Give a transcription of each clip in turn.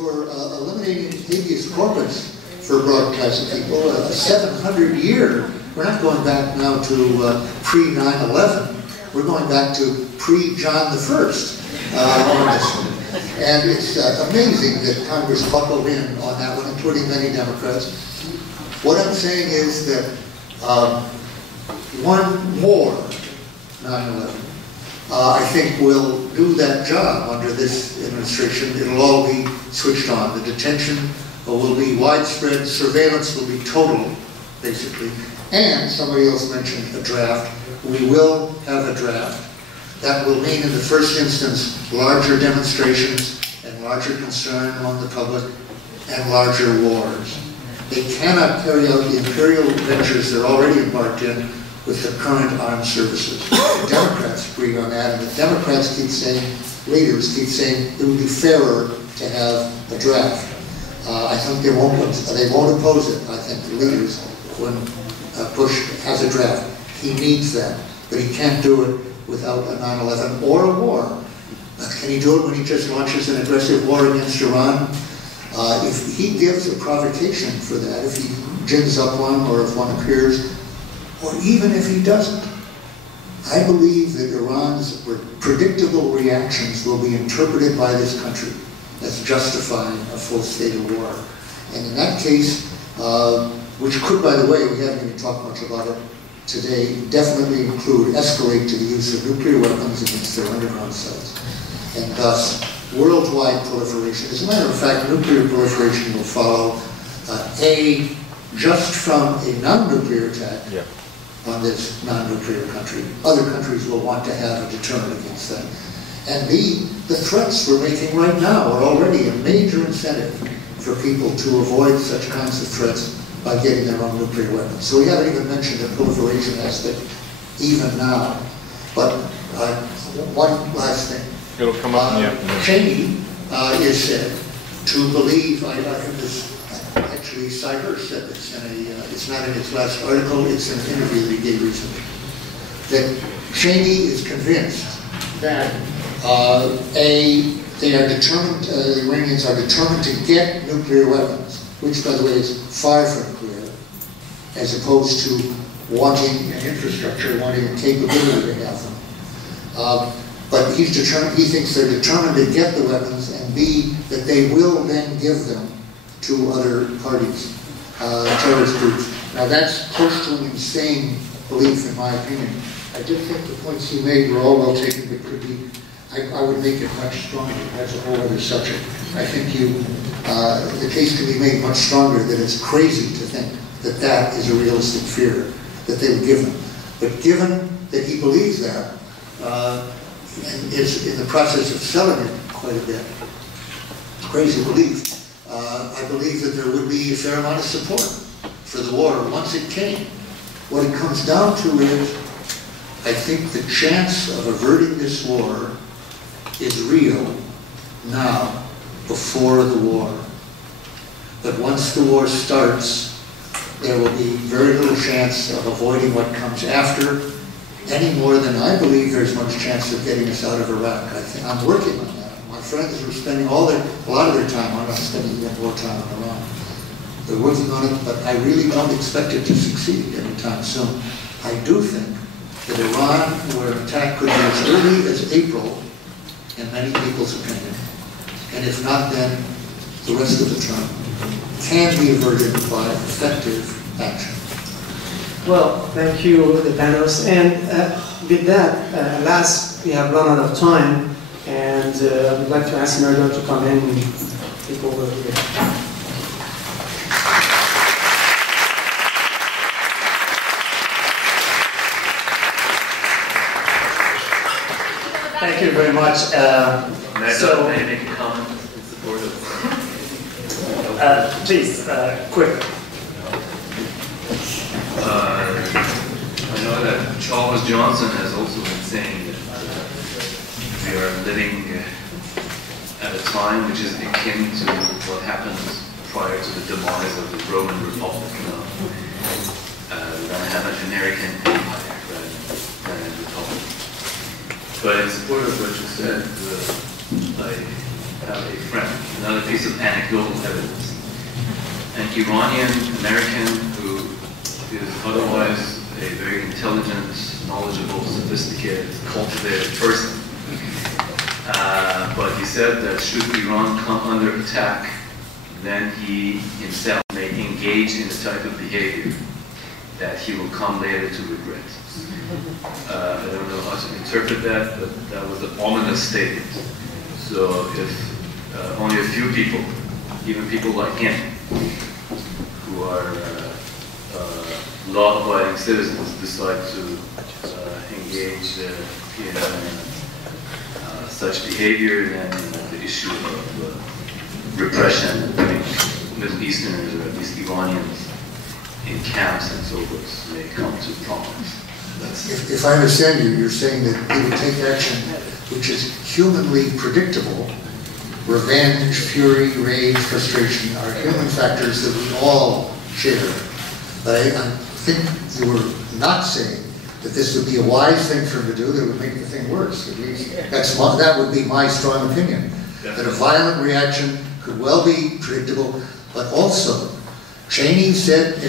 for eliminating habeas corpus for a broad class of people, a 700-year. We're not going back now to pre-9/11. We're going back to pre-John the First on this one. And it's amazing that Congress buckled in on that one, including many Democrats. What I'm saying is that one more 9/11, I think will do that job under this administration. It'll all be switched on. The detention will be widespread. Surveillance will be total, basically. And somebody else mentioned a draft. We will have a draft. That will mean, in the first instance, larger demonstrations and larger concern among the public and larger wars. They cannot carry out the imperial ventures they're already embarked in with the current armed services. The Democrats agree on that, and the Democrats keep saying, leaders keep saying, it would be fairer to have a draft. I think they won't oppose it. I think the leaders, when Bush has a draft, he needs that, but he can't do it without a 9/11 or a war. Can he do it when he just launches an aggressive war against Iran? If he gives a provocation for that, if he gins up one or if one appears, or even if he doesn't, I believe that Iran's predictable reactions will be interpreted by this country as justifying a full state of war. And in that case, which could, by the way, we haven't even talked much about it today, definitely include escalate to the use of nuclear weapons against their underground sites, and thus worldwide proliferation. As a matter of fact, nuclear proliferation will follow, just from a non-nuclear attack on this non-nuclear country. Other countries will want to have a deterrent against that. And B, the threats we're making right now are already a major incentive for people to avoid such kinds of threats by getting their own nuclear weapons. So we haven't even mentioned the proliferation aspect even now. But one last thing. It'll come up in the afternoon. Cheney is said to believe, I heard this, actually Cyber said this, and it's not in his last article, it's in an interview that he gave recently, that Cheney is convinced that they are determined, the Iranians are determined to get nuclear weapons, which, by the way, is far from clear, as opposed to wanting an infrastructure, wanting a capability to have them. But he's determined, he thinks they're determined to get the weapons, and B, that they will then give them to other parties, terrorist groups. Now that's close to an insane belief, in my opinion. I did think the points he made were all well taken, but could be, I would make it much stronger. That's a whole other subject. I think the case can be made much stronger that it's crazy to think that that is a realistic fear that they would give them. But given that he believes that, and is in the process of selling it quite a bit, crazy belief, I believe that there would be a fair amount of support for the war once it came. What it comes down to is, I think the chance of averting this war is real now, before the war. But once the war starts, there will be very little chance of avoiding what comes after, any more than I believe there's much chance of getting us out of Iraq. I'm working on that. My friends are spending a lot of their time on it. I'm spending even more time on Iran. They're working on it, but I really don't expect it to succeed anytime soon. I do think that Iran, where an attack could be as early as April, in many people's opinion, and if not then, the rest of the term, can be averted by effective action. Well, thank you, the panelists. And with that, alas, we have run out of time, and I would like to ask Meredith to come in and take over here. Thank you very much. So, may I make a comment in support of? Please, quick. I know that Charles Johnson has also been saying that we are living at a time which is akin to what happened prior to the demise of the Roman Republic. We're going to have an American empire rather than a republic. But in support of what you said, I have a friend, another piece of anecdotal evidence. An Iranian-American who is otherwise a very intelligent, knowledgeable, sophisticated, cultivated person. But he said that should Iran come under attack, then he himself may engage in a type of behavior that he will come later to regret. I don't know how to interpret that, but that was an ominous statement. So if only a few people, even people like him, who are law-abiding citizens, decide to engage in such behavior, then the issue of repression and putting Middle Easterners, or at least Iranians, in camps and so forth may come to prominence. If I understand you, you're saying that he would take action which is humanly predictable. Revenge, fury, rage, frustration are human factors that we all share. But I think you were not saying that this would be a wise thing for him to do that would make the thing worse. At least that would be my strong opinion. That a violent reaction could well be predictable, but also Cheney said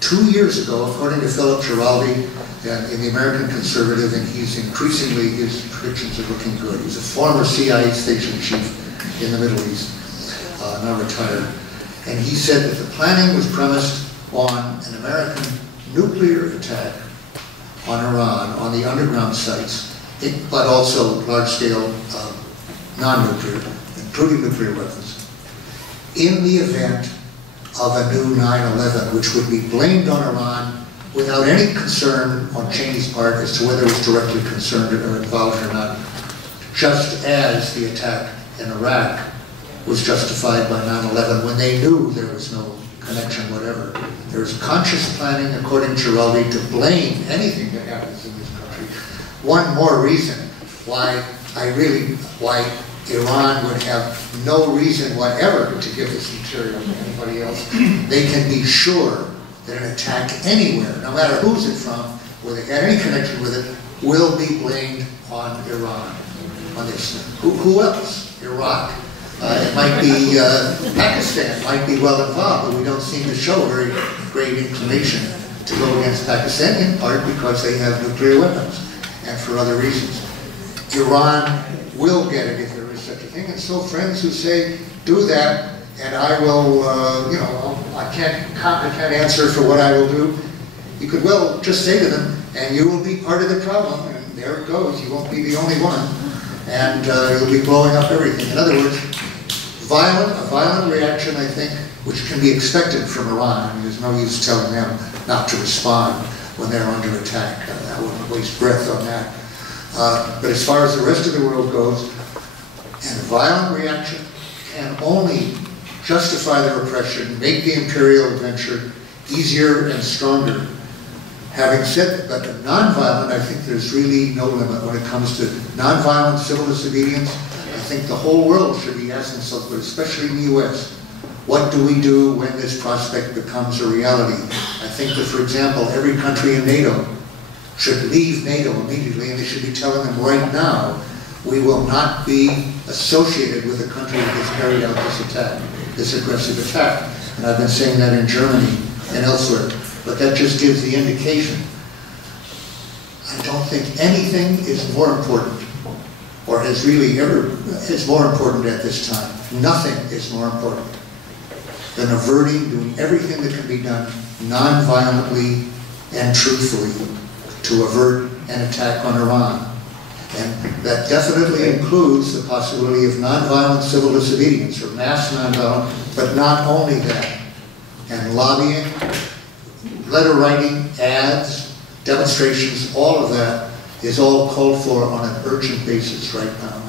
2 years ago, according to Philip Giraldi in the American Conservative, and he's increasingly, his predictions are looking good. He's a former CIA station chief in the Middle East, now retired. And he said that the planning was premised on an American nuclear attack on Iran, on the underground sites, but also large-scale non-nuclear, including nuclear weapons, in the event of a new 9/11, which would be blamed on Iran without any concern on Cheney's part as to whether it was directly concerned or involved or not, just as the attack in Iraq was justified by 9/11 when they knew there was no connection whatever. There was conscious planning, according to Giraldi, to blame anything that happens in this country. One more reason why Iran would have no reason whatever to give this material to anybody else. They can be sure that an attack anywhere, no matter who's it from, or they had any connection with it, will be blamed on Iran. On this. Who else? Iraq. It might be Pakistan, might be well involved, but we don't seem to show very great inclination to go against Pakistan, in part because they have nuclear weapons, and for other reasons. Iran will get it if there is such a thing, and so friends who say, do that, and I will, I can't answer for what I will do, you could well just say to them, and you will be part of the problem, and there it goes, you won't be the only one, and you'll be blowing up everything. In other words, a violent reaction, I think, which can be expected from Iran. I mean, there's no use telling them not to respond when they're under attack. I wouldn't waste breath on that. But as far as the rest of the world goes, and a violent reaction can only justify the repression, make the imperial adventure easier and stronger. Having said that, but nonviolent, I think there's really no limit when it comes to nonviolent civil disobedience. I think the whole world should be asking themselves, but especially in the U.S., what do we do when this prospect becomes a reality? I think that, for example, every country in NATO should leave NATO immediately, and they should be telling them right now, we will not be associated with a country that has carried out this attack, this aggressive attack. And I've been saying that in Germany and elsewhere, but that just gives the indication. I don't think anything is more important, or has really ever, is more important at this time. Nothing is more important than averting, doing everything that can be done non-violently and truthfully to avert an attack on Iran. And that definitely includes the possibility of nonviolent civil disobedience, or mass nonviolent, but not only that. And lobbying, letter writing, ads, demonstrations, all of that is all called for on an urgent basis right now.